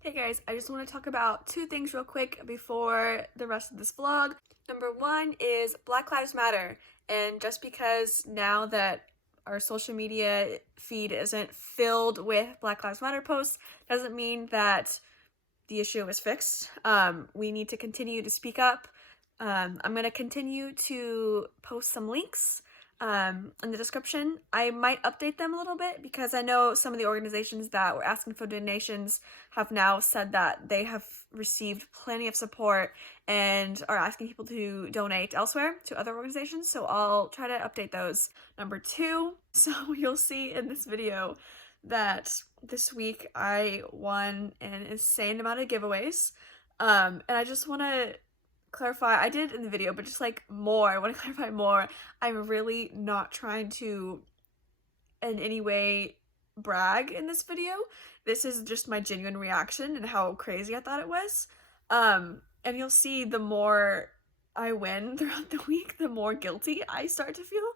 Hey guys, I just want to talk about two things real quick before the rest of this vlog. Number one is Black Lives Matter, and just because now that our social media feed isn't filled with Black Lives Matter posts doesn't mean that the issue is fixed. We need to continue to speak up. I'm going to continue to post some links in the description. I might update them a little bit because I know some of the organizations that were asking for donations have now said that they have received plenty of support and are asking people to donate elsewhere to other organizations, so I'll try to update those. Number two, so you'll see in this video that this week I won an insane amount of giveaways, and I just want to clarify, I did in the video, but just like more, I want to clarify more. I'm really not trying to in any way brag in this video. This is just my genuine reaction and how crazy I thought it was. And you'll see the more I win throughout the week, the more guilty I start to feel.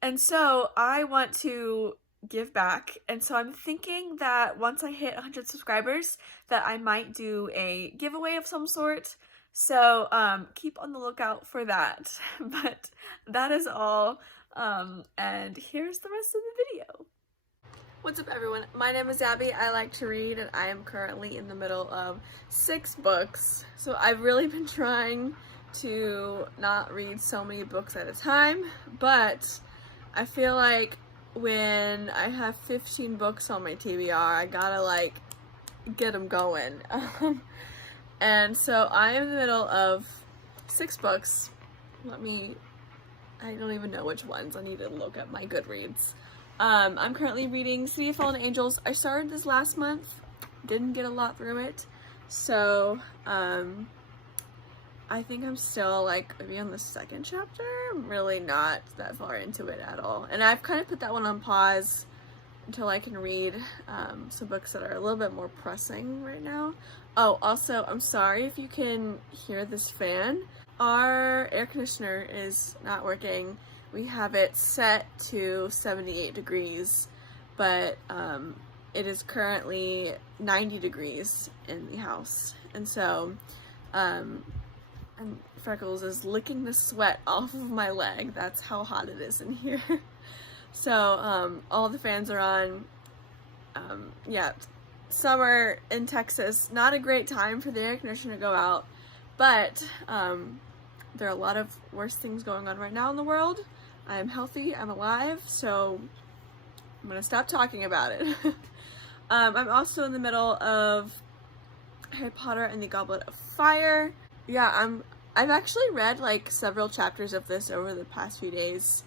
And so I want to give back, and so I'm thinking that once I hit 100 subscribers that I might do a giveaway of some sort. So keep on the lookout for that. But that is all, and here's the rest of the video. What's up everyone, my name is Abby. I like to read and I am currently in the middle of 6 books. So I've really been trying to not read so many books at a time, but I feel like when I have 15 books on my TBR, I gotta like get them going. And so I am in the middle of 6 books. I don't even know which ones. I need to look at my Goodreads. I'm currently reading City of Fallen Angels. I started this last month, didn't get a lot through it. So, I think I'm still like maybe on the 2nd chapter. I'm really not that far into it at all. And I've kind of put that one on pause until I can read some books that are a little bit more pressing right now. Oh, also, I'm sorry if you can hear this fan. Our air conditioner is not working. We have it set to 78 degrees, but it is currently 90 degrees in the house. And so, and Freckles is licking the sweat off of my leg. That's how hot it is in here. So, all the fans are on. Yeah, summer in Texas, not a great time for the air conditioner to go out, but there are a lot of worse things going on right now in the world. I'm healthy, I'm alive, so I'm gonna stop talking about it. I'm also in the middle of Harry Potter and the Goblet of Fire. Yeah, I've actually read like several chapters of this over the past few days.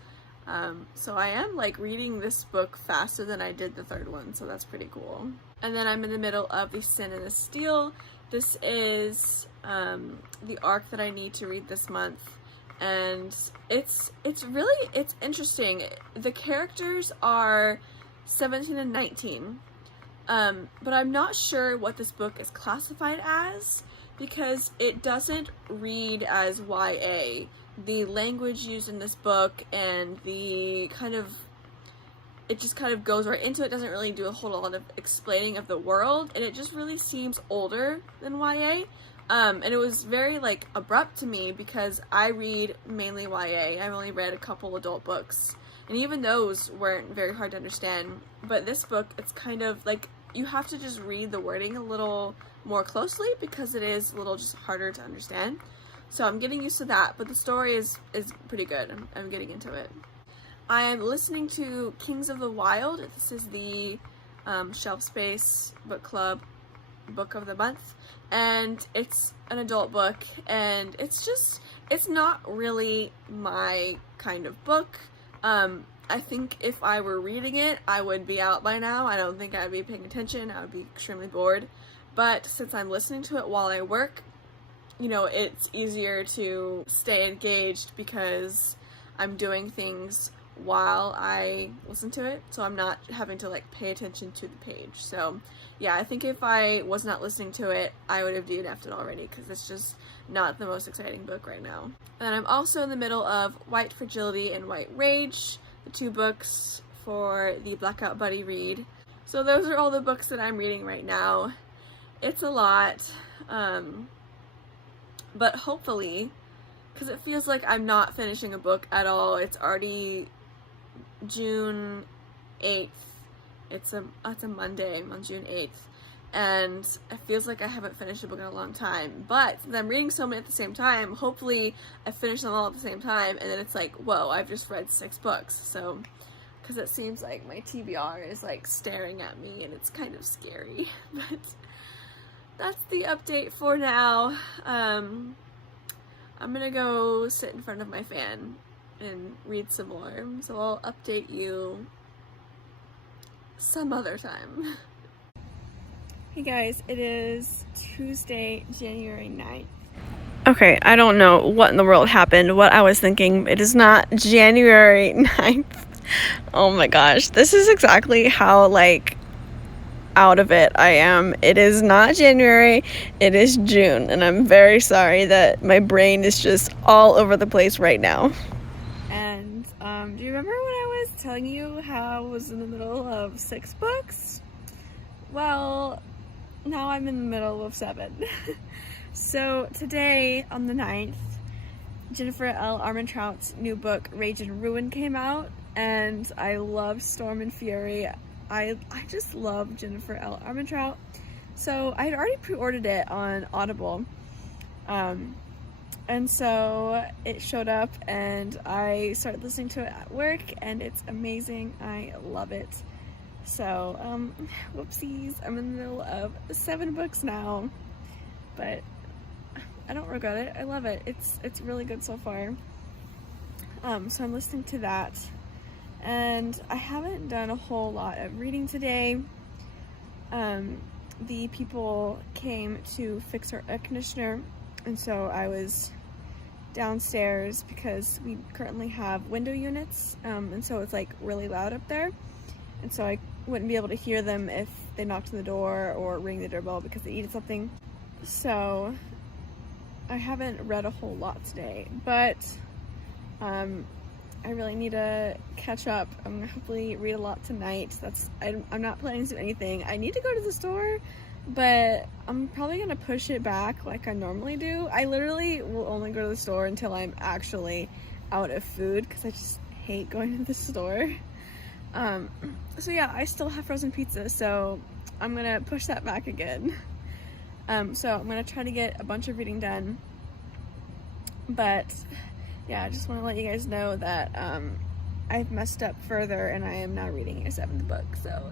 So I am like reading this book faster than I did the 3rd one, so that's pretty cool. And then I'm in the middle of The Sin and the Steel. This is the arc that I need to read this month, and it's interesting. The characters are 17 and 19, but I'm not sure what this book is classified as because it doesn't read as YA. The language used in this book and the it just kind of goes right into it, doesn't really do a whole lot of explaining of the world, and it just really seems older than YA. And it was very like abrupt to me because I read mainly YA. I've only read a couple adult books, and even those weren't very hard to understand. But this book, it's kind of like you have to just read the wording a little more closely because it is a little just harder to understand. So I'm getting used to that, but the story is pretty good. I'm getting into it. I'm listening to Kings of the Wild. This is the Shelf Space Book Club book of the month, and it's an adult book, and it's not really my kind of book. I think if I were reading it, I would be out by now. I don't think I'd be paying attention. I would be extremely bored. But since I'm listening to it while I work, you know, it's easier to stay engaged because I'm doing things while I listen to it, so I'm not having to like pay attention to the page. So yeah, I think if I was not listening to it, I would have DNF'd it already because it's just not the most exciting book right now. And I'm also in the middle of White Fragility and White Rage, the 2 books for the Blackout Buddy read. So those are all the books that I'm reading right now. it's a lot, but hopefully, because it feels like I'm not finishing a book at all. It's already June 8th. It's a Monday on June 8th. And it feels like I haven't finished a book in a long time. But since I'm reading so many at the same time, hopefully I finish them all at the same time, and then it's like, whoa, I've just read 6 books. So, because it seems like my TBR is like staring at me, and it's kind of scary. But that's the update for now. I'm gonna go sit in front of my fan and read some more. So I'll update you some other time. Hey guys, it is Tuesday, January 9th. Okay, I don't know what in the world happened, what I was thinking. It is not January 9th. Oh my gosh, this is exactly how, like, out of it I am. It is not January, it is June, and I'm very sorry that my brain is just all over the place right now. And, do you remember when I was telling you how I was in the middle of 6 books? Well, now I'm in the middle of 7. So today, on the 9th, Jennifer L. Armentrout's new book, Rage and Ruin, came out, and I love Storm and Fury. I just love Jennifer L. Armentrout. So I had already pre-ordered it on Audible. And so it showed up, and I started listening to it at work, and it's amazing. I love it. So, whoopsies, I'm in the middle of 7 books now, but I don't regret it. I love it. It's really good so far. So I'm listening to that, and I haven't done a whole lot of reading today. The people came to fix our air conditioner, and so I was downstairs because we currently have window units, and so it's like really loud up there, and so I wouldn't be able to hear them if they knocked on the door or ring the doorbell because they needed something. So I haven't read a whole lot today, but I really need to catch up. I'm gonna hopefully read a lot tonight. I'm not planning to do anything. I need to go to the store, but I'm probably gonna push it back like I normally do. I literally will only go to the store until I'm actually out of food, because I just hate going to the store. So yeah, I still have frozen pizza, so I'm gonna push that back again. So I'm gonna try to get a bunch of reading done, but yeah, I just want to let you guys know that I've messed up further, and I am now reading a 7th book, so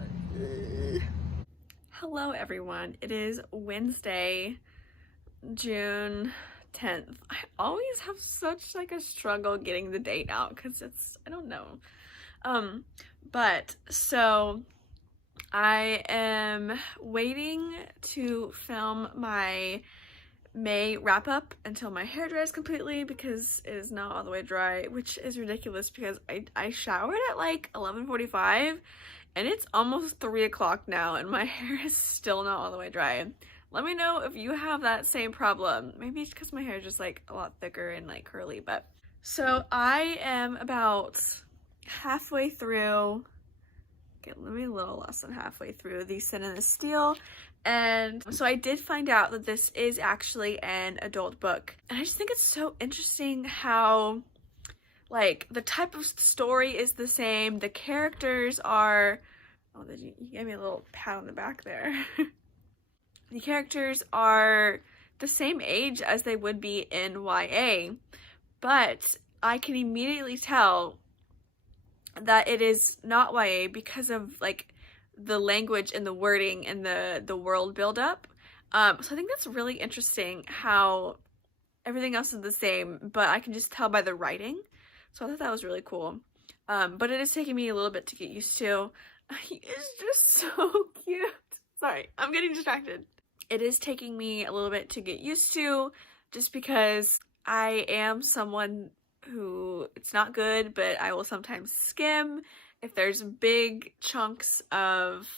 Hello everyone, it is Wednesday, June 10th. I always have such like a struggle getting the date out, because I don't know. But so I am waiting to film my May wrap up until my hair dries completely, because it is not all the way dry, which is ridiculous because I showered at like 11:45 and it's almost 3 o'clock now and my hair is still not all the way dry. Let me know if you have that same problem. Maybe it's because my hair is just like a lot thicker and like curly. But so I am about halfway through, okay, maybe a little less than halfway through the Sin and the Steel, and so I did find out that this is actually an adult book, and I just think it's so interesting how like the type of story is the same, the characters are, oh, you gave me a little pat on the back there. The characters are the same age as they would be in YA, but I can immediately tell that it is not YA because of like the language and the wording and the world build up. So I think that's really interesting how everything else is the same, but I can just tell by the writing. So I thought that was really cool. But it is taking me a little bit to get used to. He is just so cute. Sorry, I'm getting distracted. It is taking me a little bit to get used to, just because I am someone who, it's not good, but I will sometimes skim if there's big chunks of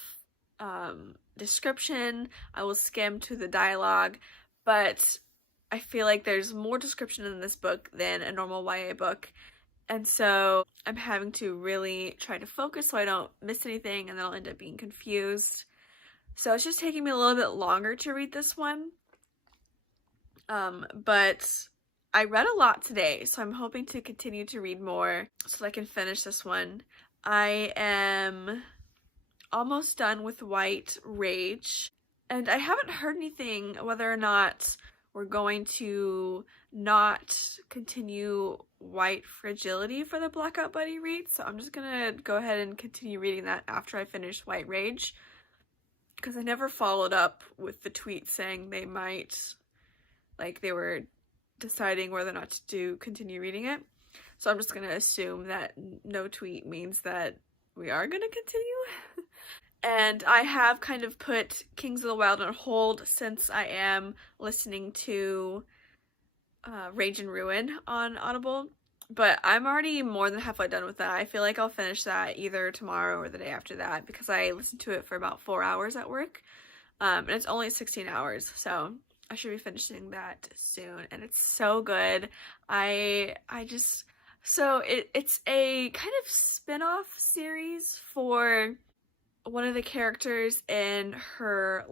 description. I will skim to the dialogue, but I feel like there's more description in this book than a normal YA book, and so I'm having to really try to focus so I don't miss anything, and then I'll end up being confused. So it's just taking me a little bit longer to read this one. But I read a lot today, so I'm hoping to continue to read more so that I can finish this one. I am almost done with White Rage, and I haven't heard anything whether or not we're going to not continue White Fragility for the Blackout Buddy read, so I'm just gonna go ahead and continue reading that after I finish White Rage, because I never followed up with the tweet saying they might, like, they were deciding whether or not to continue reading it. So I'm just gonna assume that no tweet means that we are gonna continue. And I have kind of put Kings of the Wild on hold since I am listening to Rage and Ruin on Audible. But I'm already more than halfway done with that. I feel like I'll finish that either tomorrow or the day after that because I listened to it for about 4 hours at work. And it's only 16 hours, so I should be finishing that soon. And it's so good. So it's a kind of spin-off series for one of the characters in her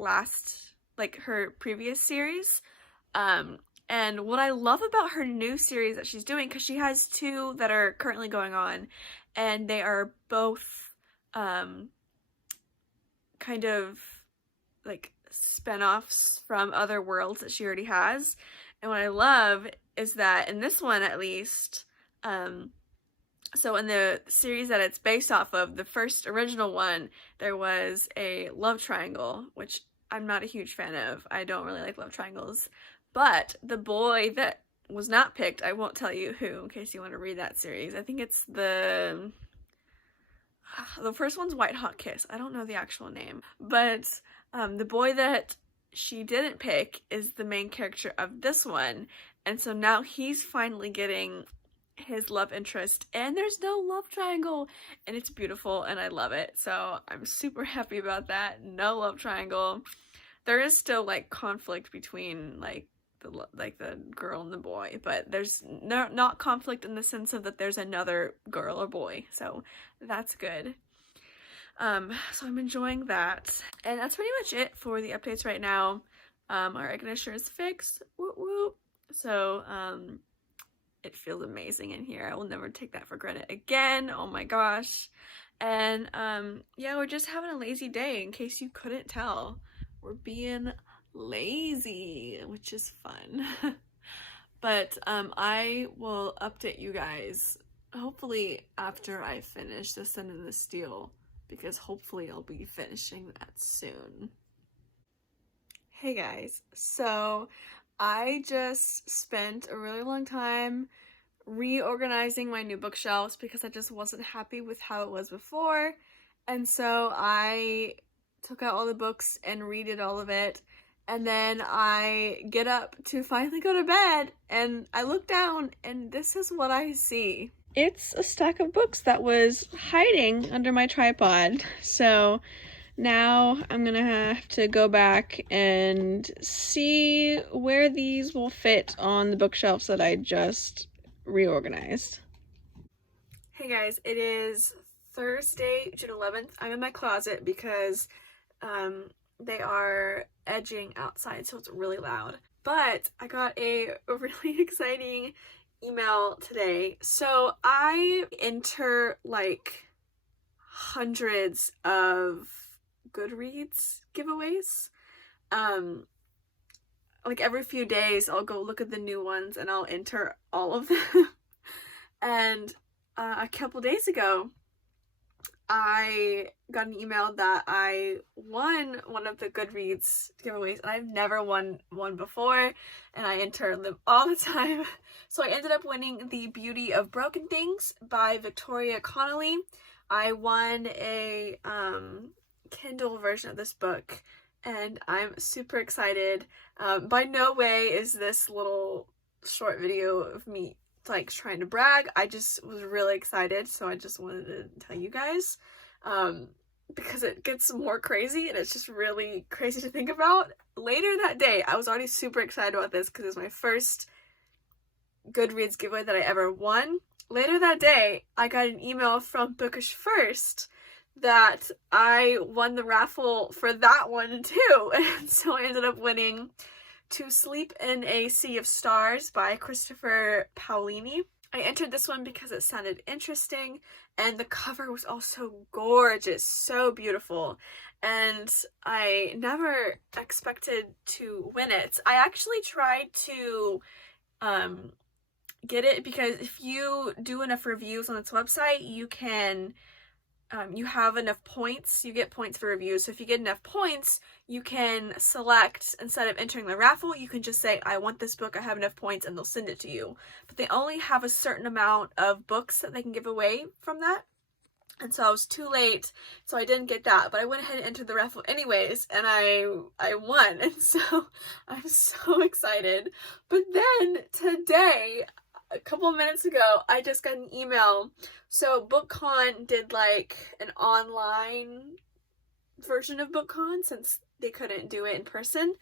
her previous series. And what I love about her new series that she's doing, because she has 2 that are currently going on, and they are both kind of like spin-offs from other worlds that she already has. And what I love is that in this one, at least, so in the series that it's based off of, the first original one, there was a love triangle, which I'm not a huge fan of. I don't really like love triangles. But the boy that was not picked, I won't tell you who in case you want to read that series. I think it's the first one's White Hot Kiss. I don't know the actual name. But the boy that she didn't pick is the main character of this one. And so now he's finally getting his love interest, and there's no love triangle, and it's beautiful, and I love it. So I'm super happy about that. No love triangle. There is still like conflict between the girl and the boy, but there's not conflict in the sense of that there's another girl or boy, so that's good. So I'm enjoying that, and that's pretty much it for the updates right now. Our air conditioner is fixed. Whoop whoop. So it feels amazing in here. I will never take that for granted again. Oh my gosh. And yeah, we're just having a lazy day, in case you couldn't tell. We're being lazy, which is fun. But I will update you guys hopefully after I finish The Sun and the Steel, because hopefully I'll be finishing that soon. Hey guys, so I just spent a really long time reorganizing my new bookshelves because I just wasn't happy with how it was before, and so I took out all the books and redid all of it, and then I get up to finally go to bed, and I look down, and this is what I see. It's a stack of books that was hiding under my tripod, so now I'm gonna have to go back and see where these will fit on the bookshelves that I just reorganized. Hey guys, it is Thursday, June 11th. I'm in my closet because they are edging outside, so it's really loud. But I got a really exciting email today. So I enter like hundreds of Goodreads giveaways. Like every few days I'll go look at the new ones and I'll enter all of them. And a couple days ago I got an email that I won one of the Goodreads giveaways, and I've never won one before, and I enter them all the time. So I ended up winning The Beauty of Broken Things by Victoria Connelly. I won a Kindle version of this book, and I'm super excited. By no way is this little short video of me like trying to brag. I just was really excited, so I just wanted to tell you guys, because it gets more crazy and it's just really crazy to think about. Later that day, I was already super excited about this because it was my first Goodreads giveaway that I ever won. Later that day, I got an email from Bookish First that I won the raffle for that one too. And so I ended up winning To Sleep in a Sea of Stars by Christopher Paolini. I entered this one because it sounded interesting, and the cover was also gorgeous, so beautiful, and I never expected to win it. I actually tried to get it because if you do enough reviews on its website, you can you have enough points, you get points for reviews. So if you get enough points, you can select, instead of entering the raffle, you can just say, I want this book, I have enough points, and they'll send it to you. But they only have a certain amount of books that they can give away from that. And so I was too late, so I didn't get that. But I went ahead and entered the raffle anyways, and I won. And so I'm so excited. But then today, a couple of minutes ago, I just got an email. So BookCon did like an online version of BookCon since they couldn't do it in person,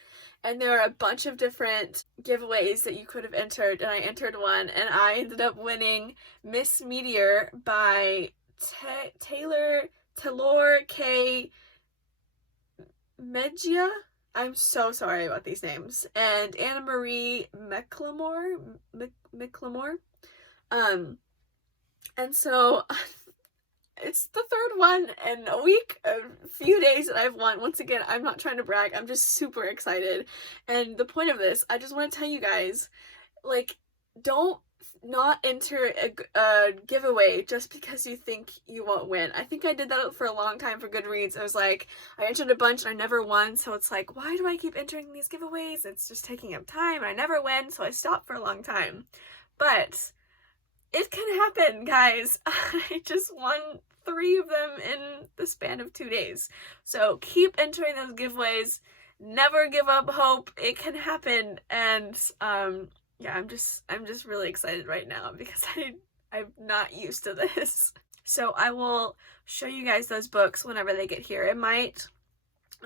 and there are a bunch of different giveaways that you could have entered, and I entered one, and I ended up winning Miss Meteor by Taylor K. Medja. I'm so sorry about these names. And Anna Marie McLemore. And so it's the third one in a week, a few days that I've won. Once again, I'm not trying to brag. I'm just super excited. And the point of this, I just want to tell you guys, like, don't not enter a giveaway just because you think you won't win. I think I did that for a long time for Goodreads. I was like, I entered a bunch and I never won, so it's like, why do I keep entering these giveaways? It's just taking up time and I never win, so I stopped for a long time. But it can happen, guys. I just won 3 of them in the span of 2 days. So keep entering those giveaways. Never give up hope. It can happen. And yeah, I'm just really excited right now because I'm not used to this. So I will show you guys those books whenever they get here. It might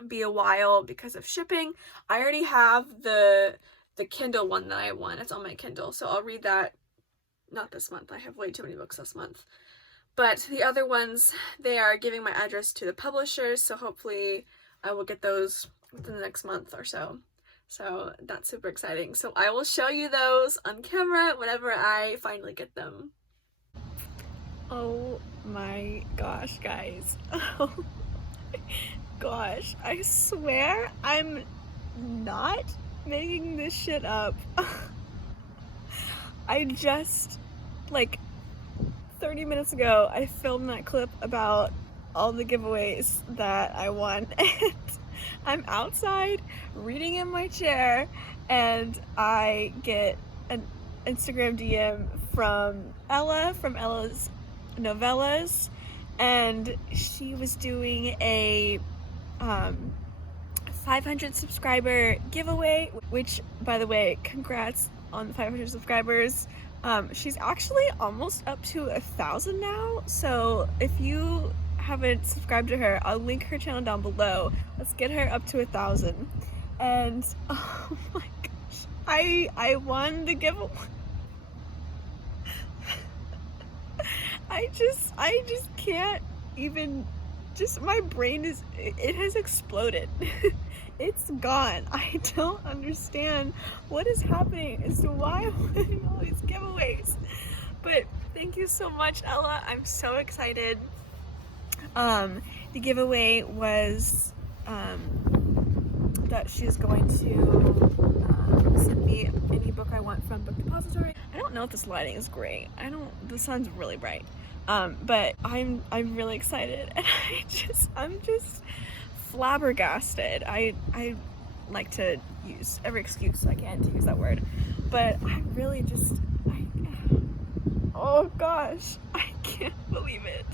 be a while because of shipping. I already have the Kindle one that I won. It's on my Kindle, so I'll read that. Not this month. I have way too many books this month. But the other ones, they are giving my address to the publishers, so hopefully I will get those within the next month or so. So that's super exciting. So I will show you those on camera whenever I finally get them. Oh my gosh, guys. Oh my gosh. I swear I'm not making this shit up. I just, like, 30 minutes ago, I filmed that clip about all the giveaways that I won, and I'm outside reading in my chair, and I get an Instagram DM from Ella, from Ella's Novellas, and she was doing a 500 subscriber giveaway, which, by the way, congrats on the 500 subscribers. She's actually almost up to 1,000 now, so if you haven't subscribed to her, I'll link her channel down below. Let's get her up to 1,000. And oh my gosh, I won the giveaway. I just can't even, just my brain is, it has exploded. It's gone. I don't understand what is happening as to why I'm winning all these giveaways. But thank you so much, Ella. I'm so excited. The giveaway was that she's going to send me any book I want from Book Depository. I don't know if this lighting is great. The sun's really bright. But I'm really excited, and I'm just flabbergasted. I like to use every excuse I can to use that word, but I really just, oh gosh, I can't believe it.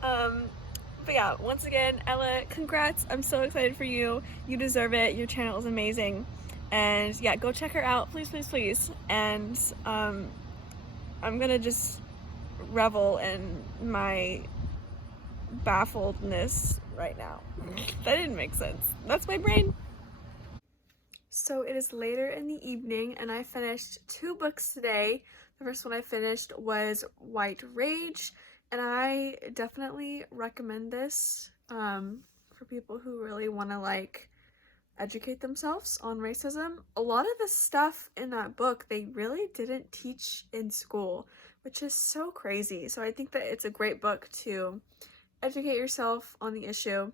But yeah, once again, Ella, congrats. I'm so excited for you. You deserve it. Your channel is amazing. And yeah, go check her out, please, please, please. And I'm gonna just revel in my baffledness right now. That didn't make sense. That's my brain. So it is later in the evening, and I finished 2 books today. The first one I finished was White Rage. And I definitely recommend this for people who really want to like educate themselves on racism. A lot of the stuff in that book they really didn't teach in school, which is so crazy. So I think that it's a great book to educate yourself on the issue.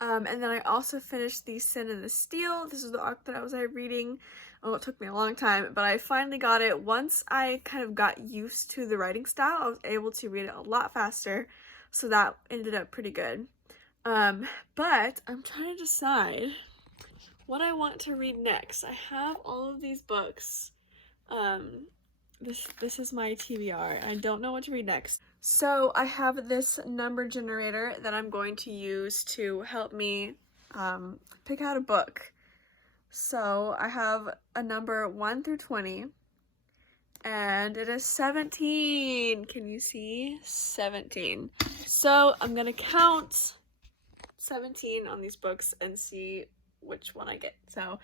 And then I also finished The Sin and the Steel. This is the arc that I was reading. Oh, it took me a long time, but I finally got it. Once I kind of got used to the writing style, I was able to read it a lot faster, so that ended up pretty good. But I'm trying to decide what I want to read next. I have all of these books. This is my TBR. I don't know what to read next. So I have this number generator that I'm going to use to help me pick out a book. So I have a number 1 through 20, and it is 17. Can you see? 17. So I'm gonna count 17 on these books and see which one I get. So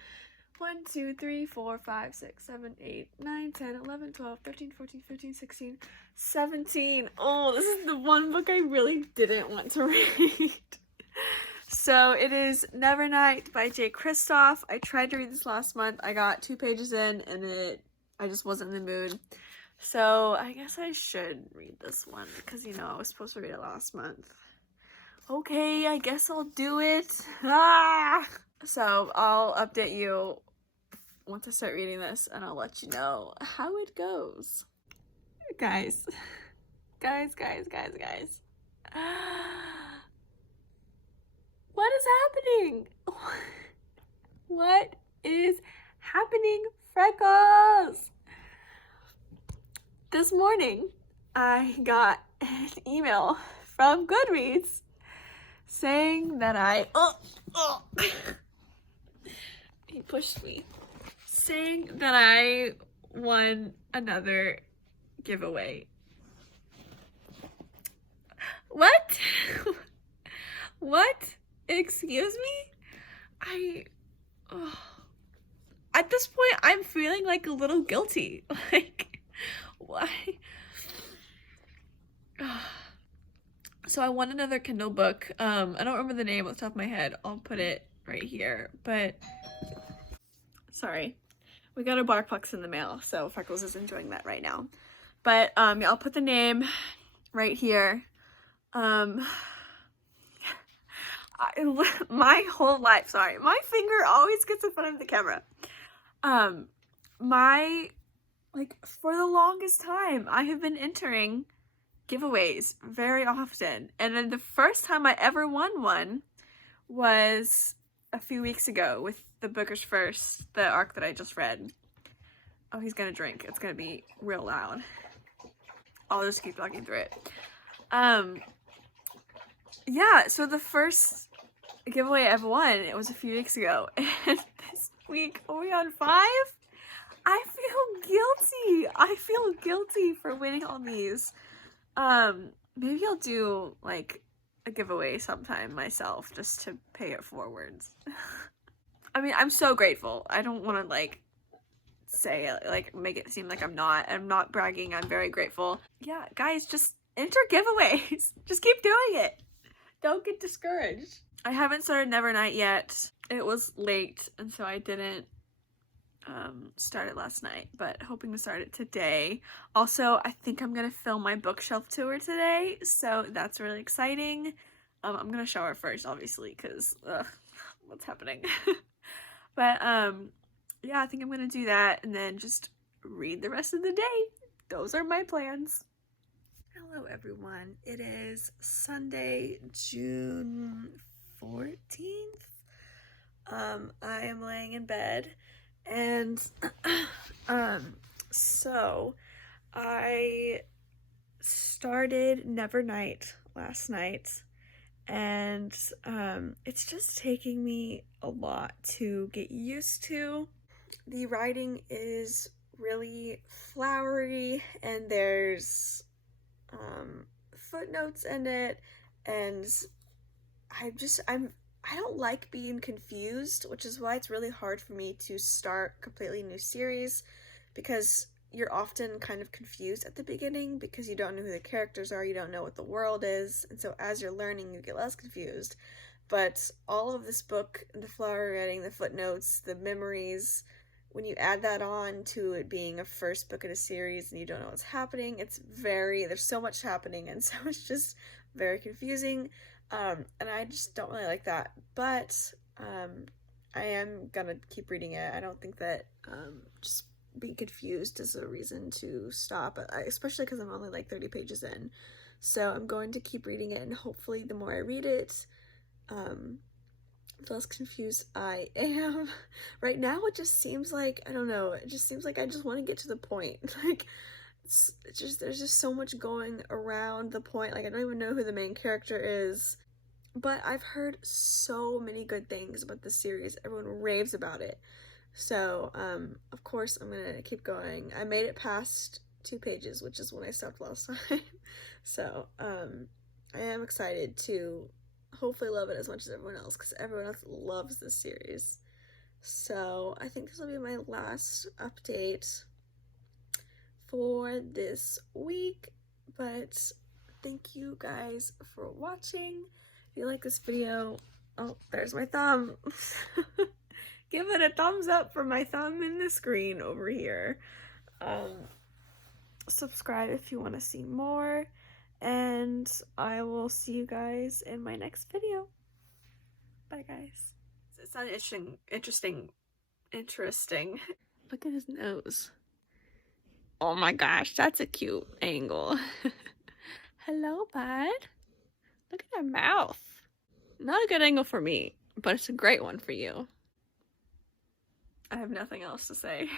1, 2, 3, 4, 5, 6, 7, 8, 9, 10, 11, 12, 13, 14, 15, 16, 17. Oh, this is the one book I really didn't want to read. So it is Nevernight by Kristoff. I tried to read this last month. I got 2 pages in and I just wasn't in the mood. So I guess I should read this one because, you know, I was supposed to read it last month. Okay, I guess I'll do it. So I'll update you once I start reading this and I'll let you know how it goes. Guys. What is happening? What is happening, Freckles? This morning, I got an email from Goodreads saying that he pushed me. Saying that I won another giveaway. What? What? Excuse me? At this point, I'm feeling like a little guilty. Like, why? So I won another Kindle book. I don't remember the name off the top of my head. I'll put it right here, but sorry. We got a Barkplex in the mail, so Freckles is enjoying that right now. But yeah, I'll put the name right here. My whole life, sorry, my finger always gets in front of the camera. For the longest time, I have been entering giveaways very often. And then the first time I ever won one was a few weeks ago with the Bookish First, the arc that I just read. Oh, he's gonna drink. It's gonna be real loud. I'll just keep talking through it. Yeah, so the first giveaway I ever won, it was a few weeks ago. And this week, are we on 5? I feel guilty for winning all these. Maybe I'll do, like, a giveaway sometime myself, just to pay it forwards. I mean, I'm so grateful. I don't want to, like, say, like, make it seem like I'm not bragging. I'm very grateful. Yeah, guys, just enter giveaways. Just keep doing it. Don't get discouraged. I haven't started Nevernight yet. It was late, and so I didn't start it last night, but hoping to start it today. Also, I think I'm gonna film my bookshelf tour today, so that's really exciting. I'm gonna shower first, obviously, because what's happening? But yeah, I think I'm gonna do that and then just read the rest of the day. Those are my plans. Hello everyone, it is Sunday, June 14th. I am laying in bed and so I started Nevernight last night, and it's just taking me a lot to get used to. The writing is really flowery and there's footnotes in it, and I don't like being confused, which is why it's really hard for me to start completely new series, because, you're often kind of confused at the beginning because you don't know who the characters are, you don't know what the world is, and so as you're learning, you get less confused. But all of this book, the flower writing, the footnotes, the memories, when you add that on to it being a first book in a series and you don't know what's happening, there's so much happening, and so it's just very confusing, and I just don't really like that. But I am gonna keep reading it. I don't think that just being confused is a reason to stop, especially because I'm only like 30 pages in. So I'm going to keep reading it, and hopefully the more I read it, the less confused I am. Right now it just seems like, I don't know, it just seems like I just want to get to the point. Like, there's just so much going around the point. Like, I don't even know who the main character is. But I've heard so many good things about this series. Everyone raves about it. So, of course, I'm gonna keep going. I made it past 2 pages, which is when I stopped last time. So, I am excited to hopefully love it as much as everyone else, because everyone else loves this series. So, I think this will be my last update for this week, but thank you guys for watching. If you like this video, oh, there's my thumb. Give it a thumbs up for my thumb in the screen over here. Subscribe if you want to see more, and I will see you guys in my next video. Bye, guys. It's not interesting. Look at his nose. Oh my gosh, that's a cute angle. Hello, bud. Look at that mouth. Not a good angle for me, but it's a great one for you. I have nothing else to say.